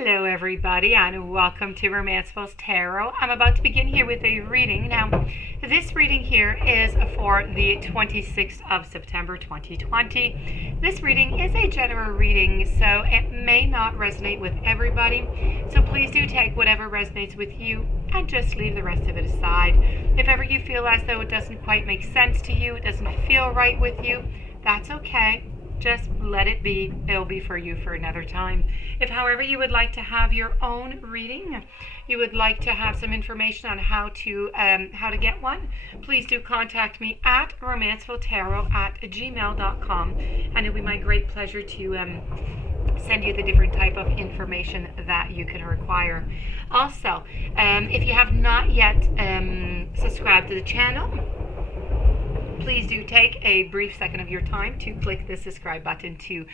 Hello everybody and welcome to Romanceful Tarot. I'm about to begin here with a reading. Now, this reading here is for the 26th of September 2020. This reading is a general reading, so it may not resonate with everybody. So please do take whatever resonates with you and just leave the rest of it aside. If ever you feel as though it doesn't quite make sense to you, it doesn't feel right with you, that's okay. Just let it be. It'll be for you for another time. If, however, you would like to have your own reading, you would like to have some information on how to get one, please do contact me at romancefulltarot@gmail.com, and it'll be my great pleasure to send you the different type of information that you can require. Also, if you have not yet subscribed to the channel, please do take a brief second of your time to click the subscribe button to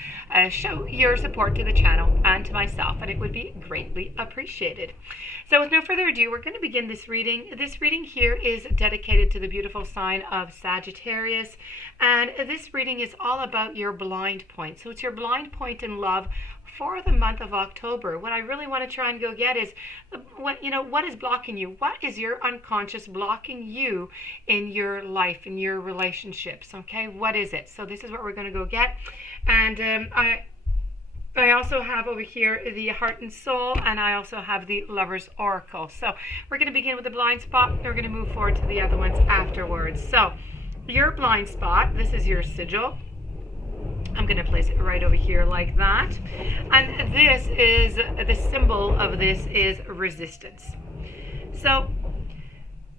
show your support to the channel and to myself, and it would be greatly appreciated. So with no further ado, we're going to begin this reading. This reading here is dedicated to the beautiful sign of Sagittarius, and this reading is all about your blind point. So it's your blind point in love for the month of October. What I really want to try and go get is what is blocking you? What is your unconscious blocking you in your life, in your relationships? Okay, what is it? So this is what we're going to go get. And I also have over here the Heart and Soul, and I also have the Lover's Oracle. So we're going to begin with the blind spot. We're going to move forward to the other ones afterwards. So your blind spot, this is your sigil. I'm going to place it right over here like that. And this is, the symbol of this is resistance. So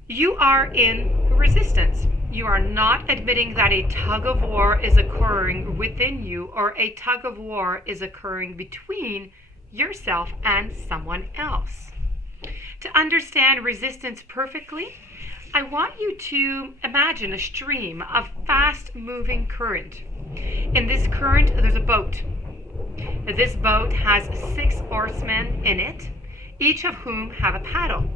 you are in resistance. You are not admitting that a tug of war is occurring within you, or a tug of war is occurring between yourself and someone else. To understand resistance perfectly, I want you to imagine a stream of fast-moving current. In this current, there's a boat. This boat has 6 oarsmen in it, each of whom have a paddle.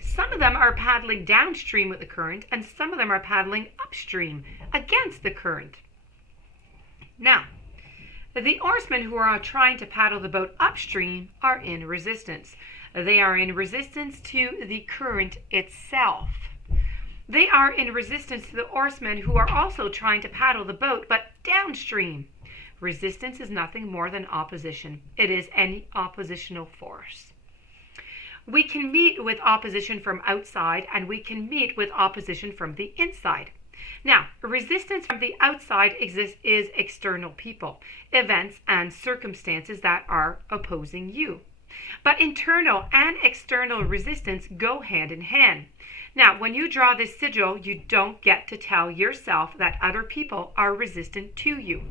Some of them are paddling downstream with the current, and some of them are paddling upstream against the current. Now, the oarsmen who are trying to paddle the boat upstream are in resistance. They are in resistance to the current itself. They are in resistance to the oarsmen who are also trying to paddle the boat, but downstream. Resistance is nothing more than opposition. It is any oppositional force. We can meet with opposition from outside, and we can meet with opposition from the inside. Now, resistance from the outside is external people, events, and circumstances that are opposing you. But internal and external resistance go hand in hand. Now, when you draw this sigil, you don't get to tell yourself that other people are resistant to you.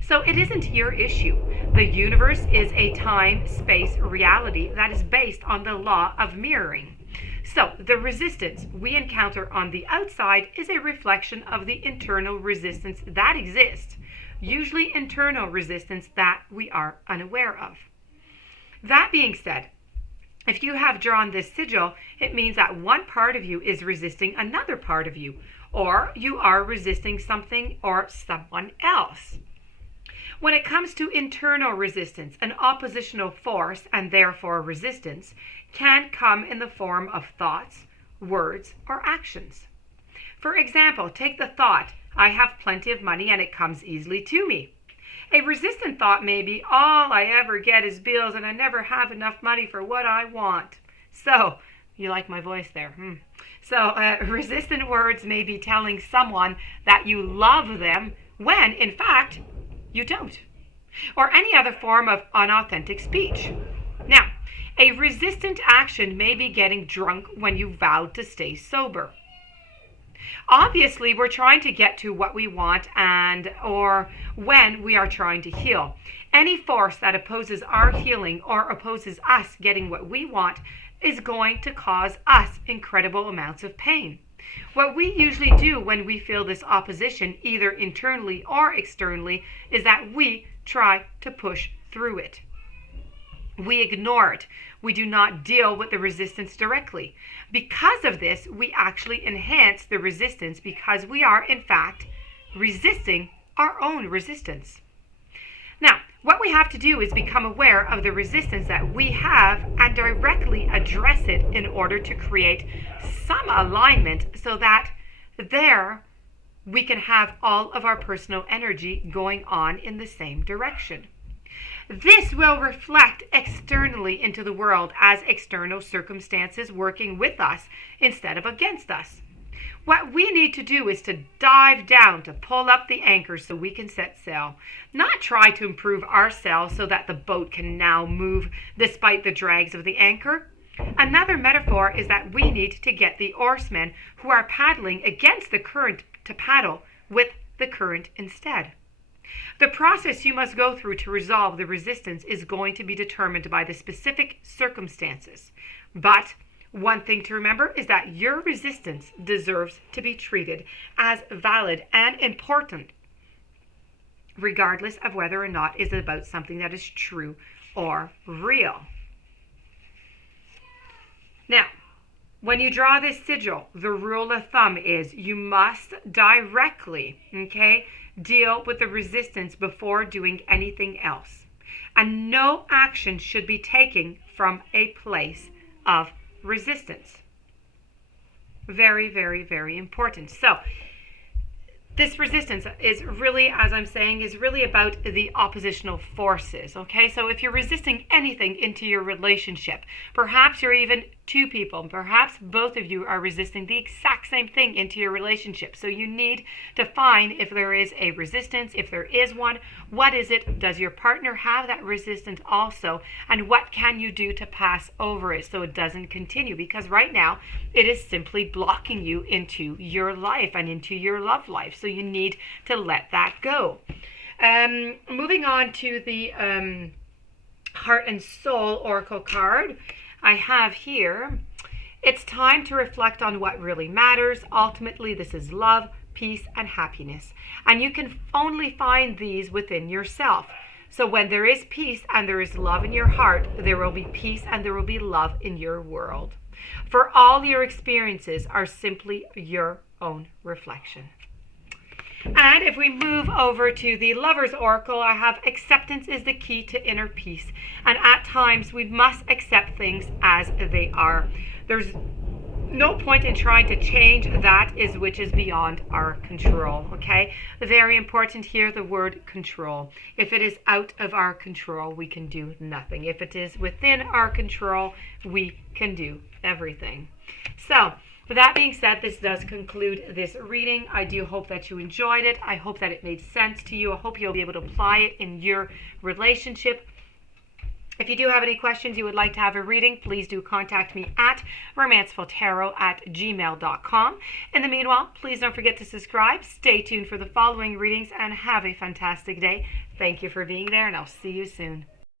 So it isn't your issue. The universe is a time-space reality that is based on the law of mirroring. So the resistance we encounter on the outside is a reflection of the internal resistance that exists, usually internal resistance that we are unaware of. That being said, if you have drawn this sigil, it means that one part of you is resisting another part of you, or you are resisting something or someone else. When it comes to internal resistance, an oppositional force, and therefore resistance, can come in the form of thoughts, words, or actions. For example, take the thought, I have plenty of money and it comes easily to me. A resistant thought may be, all I ever get is bills and I never have enough money for what I want. So, you like my voice there? So, resistant words may be telling someone that you love them when, in fact, you don't. Or any other form of unauthentic speech. Now, a resistant action may be getting drunk when you vowed to stay sober. Obviously, we're trying to get to what we want or when we are trying to heal. Any force that opposes our healing or opposes us getting what we want is going to cause us incredible amounts of pain. What we usually do when we feel this opposition, either internally or externally, is that we try to push through it. We ignore it. We do not deal with the resistance directly. Because of this, we actually enhance the resistance because we are, in fact, resisting our own resistance. Now, What we have to do is become aware of the resistance that we have and directly address it in order to create some alignment so that there we can have all of our personal energy going on in the same direction. This will reflect externally into the world as external circumstances working with us instead of against us. What we need to do is to dive down, to pull up the anchor so we can set sail, not try to improve ourselves so that the boat can now move despite the drags of the anchor. Another metaphor is that we need to get the oarsmen who are paddling against the current to paddle with the current instead. The process you must go through to resolve the resistance is going to be determined by the specific circumstances. But one thing to remember is that your resistance deserves to be treated as valid and important, regardless of whether or not it's about something that is true or real. Now, when you draw this sigil, the rule of thumb is you must directly, deal with the resistance before doing anything else. And no action should be taken from a place of resistance. Very, very, very important. So, this resistance is really, as I'm saying, is really about the oppositional forces, okay? So if you're resisting anything into your relationship, perhaps you're even two people, perhaps both of you are resisting the exact same thing into your relationship. So you need to find if there is a resistance, if there is one, what is it? Does your partner have that resistance also? And what can you do to pass over it so it doesn't continue? Because right now, it is simply blocking you into your life and into your love life. So you need to let that go. Moving on to the Heart and Soul Oracle card I have here. It's time to reflect on what really matters. Ultimately, this is love, peace, and happiness. And you can only find these within yourself. So when there is peace and there is love in your heart, there will be peace and there will be love in your world. For all your experiences are simply your own reflection. And if we move over to the Lover's Oracle, I have acceptance is the key to inner peace. And at times we must accept things as they are. There's no point in trying to change that which is beyond our control, okay? Very important here, the word control. If it is out of our control, we can do nothing. If it is within our control, we can do everything. So, with that being said, this does conclude this reading. I do hope that you enjoyed it. I hope that it made sense to you. I hope you'll be able to apply it in your relationship. If you do have any questions you would like to have a reading, please do contact me at romancefulltarot@gmail.com. In the meanwhile, please don't forget to subscribe. Stay tuned for the following readings and have a fantastic day. Thank you for being there, and I'll see you soon.